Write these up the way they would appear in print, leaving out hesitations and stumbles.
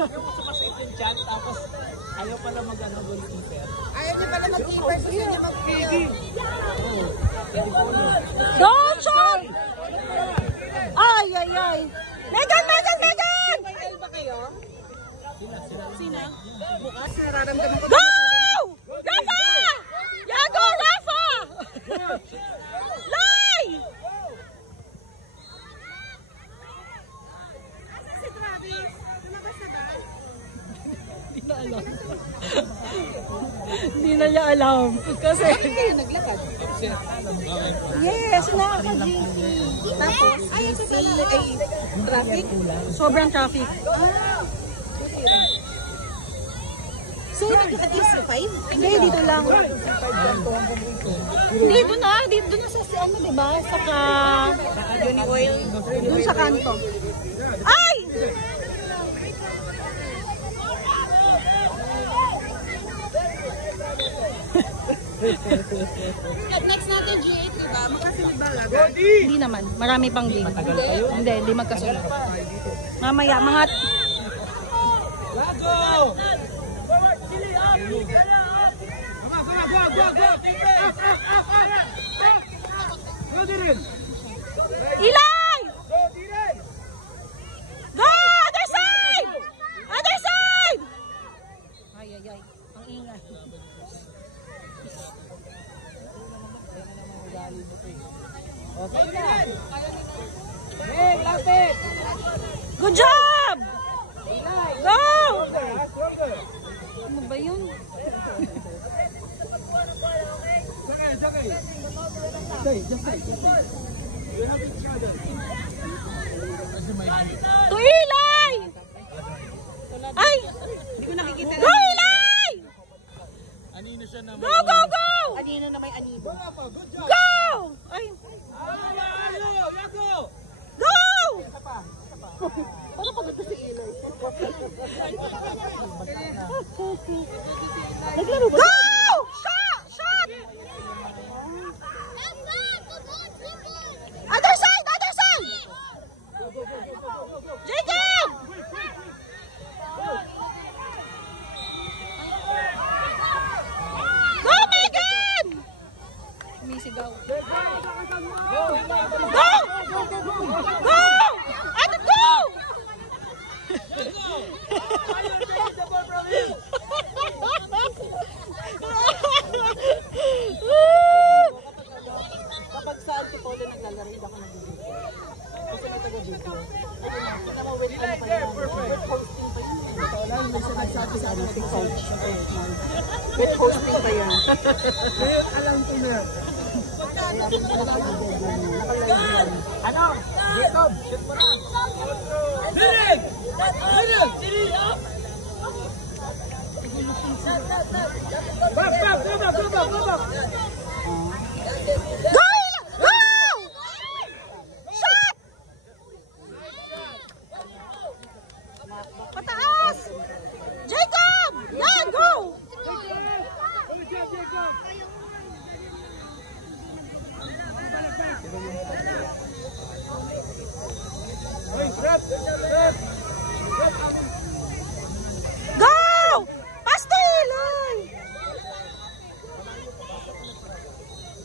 Yung sumasagot yung chat, tapos ayaw pala mag-ano, goalkeeper. Ayaw niya pala mag-keeper, gusto niya mag-keeper. Go, shot! Ay, ay, ay. Megan, Megan, Megan! May L ba kayo? Sina? Bukas, nararamdaman ko. Go! Rafa! Yago, Rafa! Lay! Asa si Travis? Lumabas na ba? Hindi na alam. Hindi na niya alam. Kasi... Bakit kayo naglakad? Yes, nakaka-GC. Tapos, ay, ito pala, ay, traffic? Sobrang traffic. So, naglakad yung C5? Hindi, dito lang. Hindi, doon na. Doon na sa, ano, diba? Sa ka... Uni oil. Doon sa kanto. Ay! Next natin G8, diba? Makasunod ba lang? Hindi naman. Marami pang game. Hindi magkasunod. Mamaya, mga... Lago! Forward, Chili, up! Go, Dirin! Ilay! Go, Dirin! Go! Other side! Other side! Ay, ay, ay. Ang ingay. Okay na! Hey, lapit! Good job! Go! Stronger! Ano ba yun? Sakay! Stay. We have each other. To Ilay! Ay! Hindi ko nakikita Go, Ilay! Anino siya na Go, go, go! Kanino na may anibo. Good job! Go! Ay! Yago! Go! Paano pagod ko si Eloy? Naglaro ba? Go! Shot! Shot! Other side! Other side! Jacob! Go, Megan! Umisigaw. Go! Go! Ano go? Kapag sa Antipolo naglalaro, hindi ako nag-video. Kasi may taga-video. Nakawit ano pa yun. With hosting pa yun. May siya nagsabi sa akin si coach. With hosting pa yun. Ngayon, alam ko na. Ano? Jacob, shoot mo na. Dirin! Up! Go back! Go! Go! Shot! Pataas! Jacob! Yan, go! Good job, Jacob! Go! Pasto Ilay!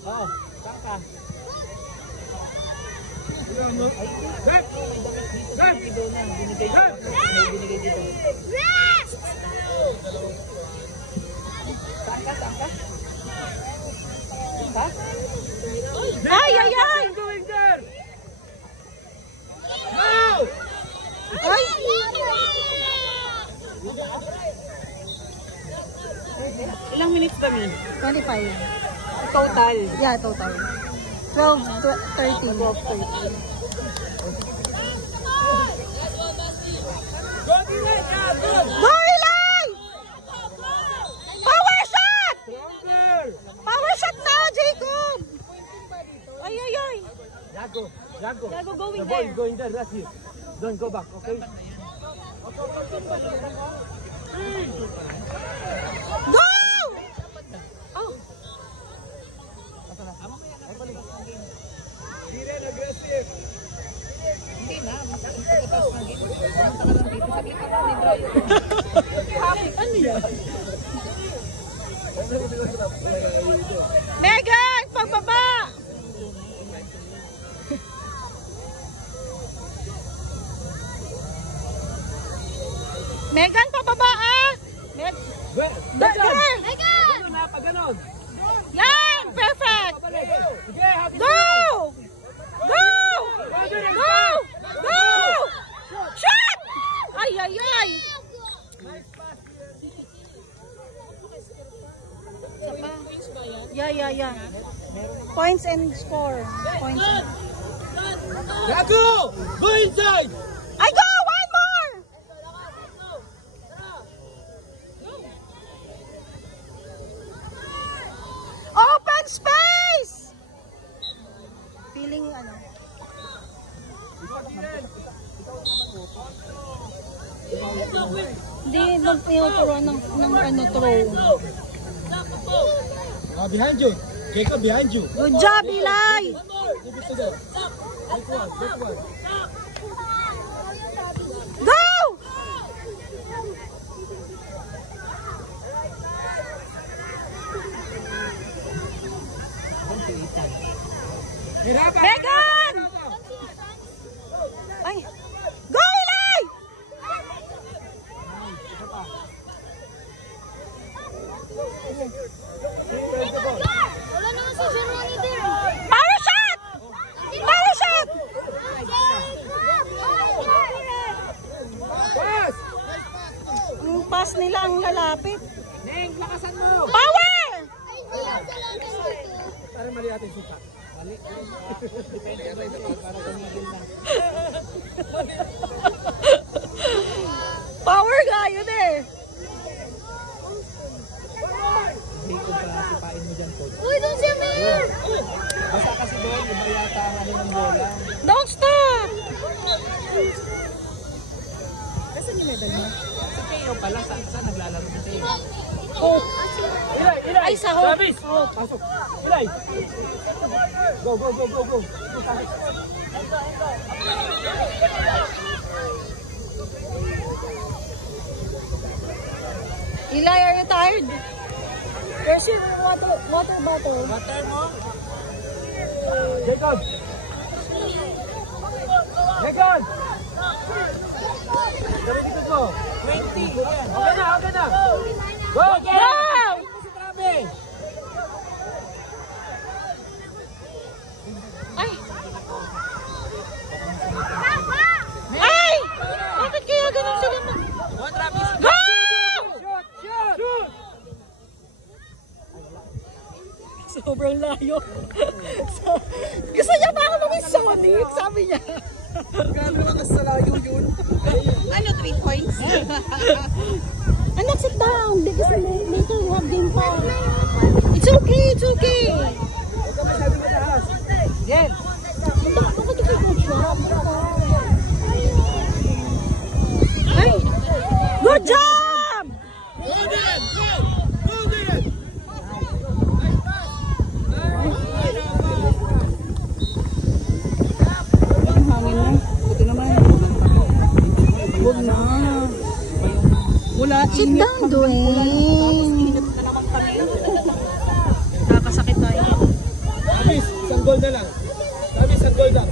Oh, saka. Ay, ay, ay! Going there! Ay! Ilang minutes ba, Mi? 25. Total. Yeah, total. 12, 13. 12:30. Go, Dirin! Go, Ilay! Power shot! Stronger! Power shot na, Jacob! Ay, ay, ay! Yago, Yago going the ball there. is going there, that's it. Don't go back, okay? Go! Oh, Dirin, aggressive! Hindi na. Pagkatapos ng game. Pumunta ka lang dito. Saglit ka lang ni Brian. Megan, pagbaba! Megan, pababa ah! Megan! Ganun ha, pag ganun. Yan! Perfect! Sige, happy Go! Go! Go! Go! Shot! Ay, ay, ay! Isa pa. Yeah. Points and score. Points and... Gago! Go inside! I go! One more! Open space! Feeling ano? Hindi magtinuturuan ng ano throw. Behind you. Jacob, behind you. Good job, Eli! Give it to them. Take one. Go! Megan! Ay! Go, Eli! Wala naman si Jerome din. Power shot! Power shot! Pass! Ang pass nila ang lalapit. Neng, lakasan mo! Power! Para mali ating suka. Mali. Depende ba ito para tumigil na. Power nga yun eh. Hindi ko ba sipain mo dyan, Coach? Uy, doon siya, Mayor! Basta kasi doon, iba yata ang ano ng bola. Don't stop! Kasi yung medal mo? Si Teo pala, saan naglalaro si Teo? Oh. Ilay! Ay, sahod. Travis! Pasok! Ilay! Go! Eli, are you tired? Where's your water bottle? Water mo? Jacob! Jacob! Sabi dito mo. 20. Okay na. Go! Go! Si Travis! Ay! Ay! Bakit kaya ganun sila? Go, Travis! Go! Shoot! Sobrang layo. Gusto niya pa ako maging Sonic, sabi niya. Gano'n lang sa layo yun. Ano, 3 points? Anak, sit down. Because later we have game pa. It's okay. Huwag ka masyado mataas. Yan! Bakit ito coach na? Ay! Good job! Go, Dylan! Go, Dylan! Ang hangin na. Buti naman. Huwag na. Wala. Sit down, Dwayne. Nakakasakit tayo. Travis, isang goal na lang. Travis, isang goal lang.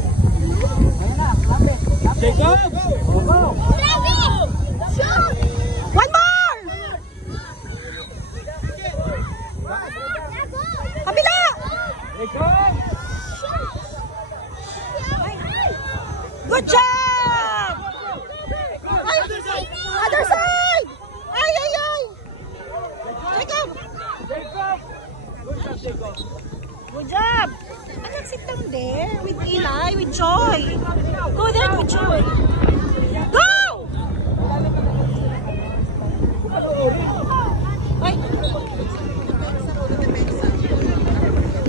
Jacob! Go! Shoot! One more! Kabila! Jacob! Good job! Ay! Other side! Ay! Jacob! Jacob! Good job, Jacob. Good job! Anak, sit down there with Eli, with Joy. Go there with Joy. Go! Ay!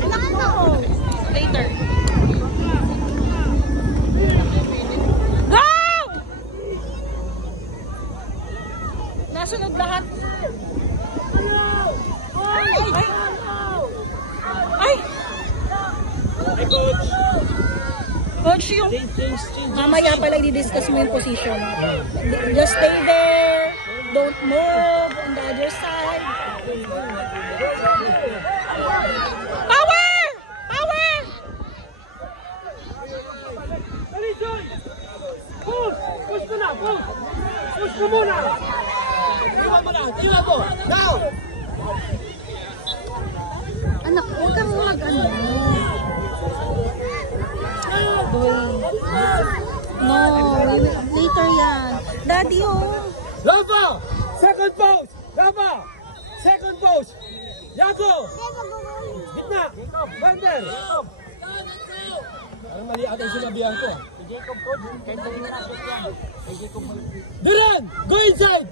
Anak mo! Later. Go! Nasunod lahat. Ay! Ay! Hey, Coach. Coach, yung Change. mamaya pala i-discuss mo yung position. Just stay there. Don't move on the other side. Power! Power! Push! Push mo na! Push! Push mo muna! Tingnan mo na! Tingnan mo! Now! Anak, huwag kang mag-ano. No, later yan. Daddy, oh. Lava! Second pose! Lava! Second pose! Yago! Gitna! Wander! Parang mali ata yung sinabihan ko. Diren! Go inside!